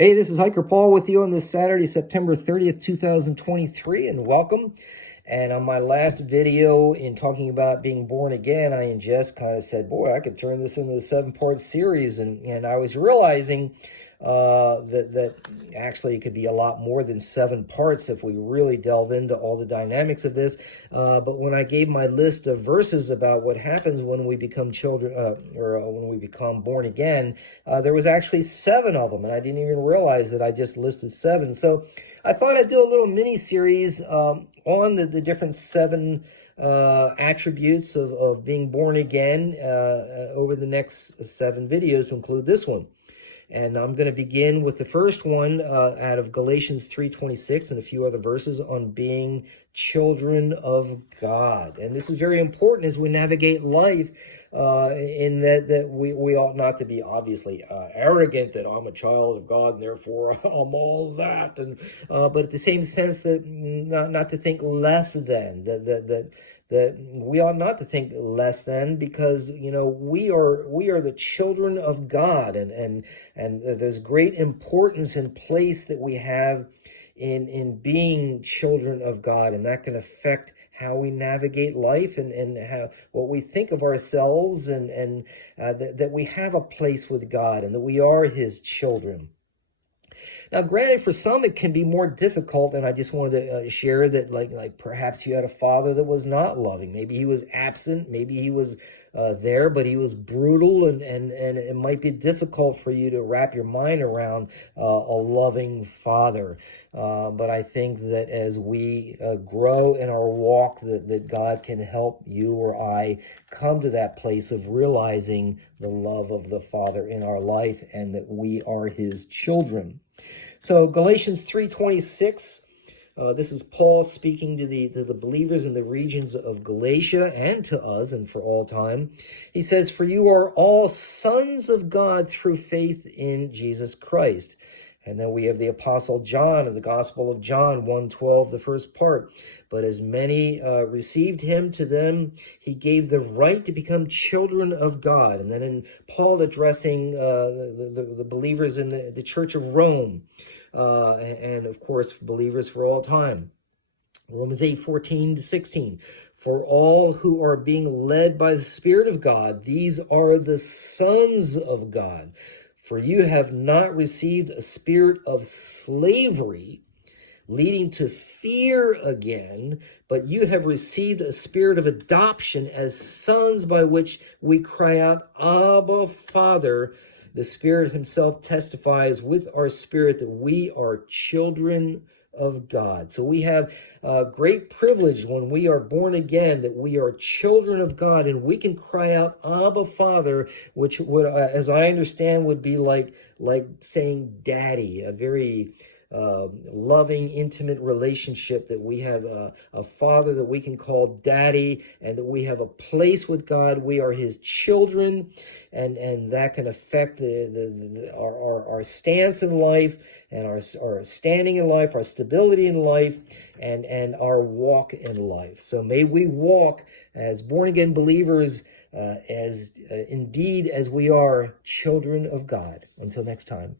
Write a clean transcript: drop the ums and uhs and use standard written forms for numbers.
Hey, this is Hiker Paul with you on this Saturday, September 30th, 2023, and welcome. And on my last video in talking about being born again, I just kind of said, boy, I could turn this into a 7-part series. And I was realizing that actually it could be a lot more than 7 parts if we really delve into all the dynamics of this. But when I gave my list of verses about what happens when we become children, or when we become born again, there was actually 7 of them, and I didn't even realize that I just listed 7. So I thought I'd do a little mini-series on the different 7 attributes of being born again over the next 7 videos to include this one. And I'm going to begin with the first one out of Galatians 3:26 and a few other verses on being children of God. And this is very important as we navigate life, in that we ought not to be obviously arrogant that I'm a child of God and therefore I'm all that, and but at the same sense that not to think less than that we ought not to think less than, because we are the children of God, and there's great importance and place that we have in being children of God, and that can affect how we navigate life and how what we think of ourselves, and that we have a place with God and that we are His children. Now, granted, for some it can be more difficult, and I just wanted to share that, like perhaps you had a father that was not loving. Maybe he was absent. Maybe he was there, but he was brutal, and it might be difficult for you to wrap your mind around a loving father. But I think that as we grow in our walk, that God can help you or I come to that place of realizing the love of the Father in our life and that we are His children. So Galatians 3:26, this is Paul speaking to the believers in the regions of Galatia and to us and for all time. He says, "For you are all sons of God through faith in Jesus Christ." And then we have the Apostle John in the Gospel of John 1:12, the first part. "But as many received him, to them he gave the right to become children of God." And then in Paul addressing the believers in the Church of Rome, and of course believers for all time. Romans 8:14-16. "For all who are being led by the Spirit of God, these are the sons of God. For you have not received a spirit of slavery, leading to fear again, but you have received a spirit of adoption as sons, by which we cry out, 'Abba, Father.' The Spirit Himself testifies with our spirit that we are children of God." So we have great privilege when we are born again, that we are children of God, and we can cry out, "Abba, Father," which would, as I understand, would be like saying daddy, a very loving, intimate relationship, that we have a father that we can call daddy, and that we have a place with God. We are His children, and that can affect our stance in life, and our standing in life, our stability in life, and our walk in life. So may we walk as born-again believers, indeed as we are children of God. Until next time.